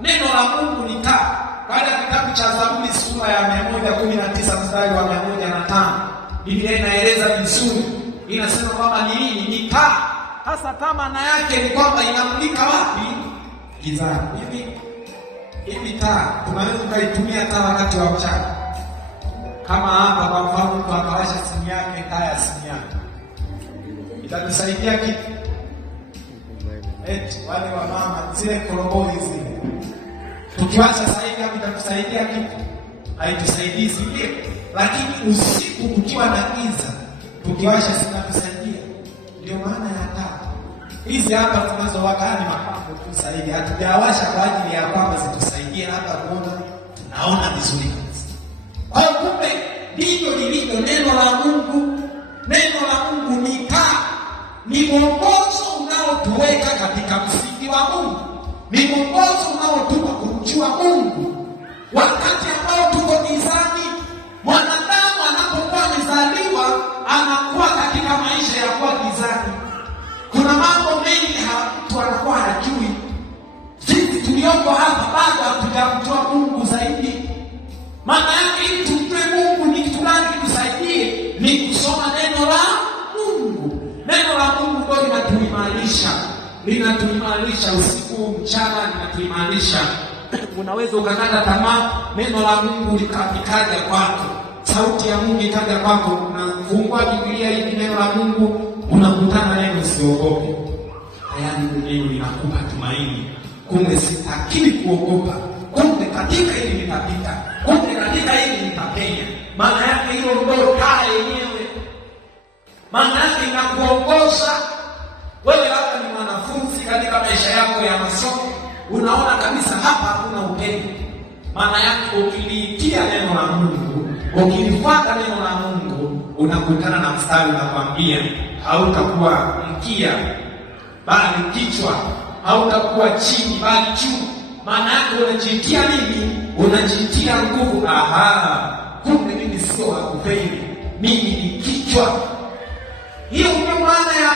Neno la Mungu ni taa. Baada ya kitabu cha Zaburi sura ya 119 mstari wa 105, Biblia inaeleza vizuri. Inasema kwamba ni nini? Ni taa. Hasa taa maana yake ni kwamba inamulika wapi? Gizani. Hivi taa tunaweza kuitumia taa wakati wa mchana. Kama hapa kwa mfano mtu akawasha simu yake, taa ya simu yake, itatusaidia kitu? Wale wa mama zile koroboi zile, tukiwasha sasa hivi hapo itatusaidia kitu? Haitusaidii, ndio. Lakini usiku kukiwa na giza, tukiwasha zinatusaidia. Ndio maana ya taa hizi hapa tunazowaka ni mapambo tu. Sasa hivi hatujawasha kwa ajili ya kwamba zitusaidie hata kuona tunaona vizuri. Kwa hiyo kumbe ndivyo lilivyo neno la Mungu. Neno la Mungu ni taa, ni mwongozo unaotuweka katika msingi wa Mungu, ni mwongozo unaotupa kumjua Mungu. Wakati ambao tuko gizani, mwanadamu anapokuwa amezaliwa anakuwa katika maisha ya kuwa gizani. Kuna mambo mengi mtu anakuwa hajui. Sisi tulioko hapa bado hatujamjua Mungu zaidi. Maana yake ili tumjue Mungu ni kitu gani tusaidie? Ni kusoma neno la Mungu. Neno la Mungu ndio linatuimarisha usiku mchana, linatuimarisha. Unaweza ukakata tamaa, neno la Mungu likaja kwako, sauti ya Mungu ikaja kwako, unafungua Biblia hivi neno la Mungu, unakutana neno, usiogope. Tayari neno linakupa tumaini. Kumbe sitakiwi kuogopa. Kumbe katika hili nitapita. Kumbe katika hili nitapenya. Maana yake hilo ndio taa yenyewe. Maana yake inakuongoza wewe. Hata ni mwanafunzi katika maisha yako ya masomo, unaona kabisa hapa hakuna upendo. Maana yake ukiliitia neno la Mungu, ukilifuata neno la Mungu, unakutana na mstari unakwambia hautakuwa mkia bali kichwa, hautakuwa chini bali juu. Maana yake unajitia nini? Unajitia nguvu. Kumbe mimi sio wa kufeli, mimi ni kichwa. Hiyo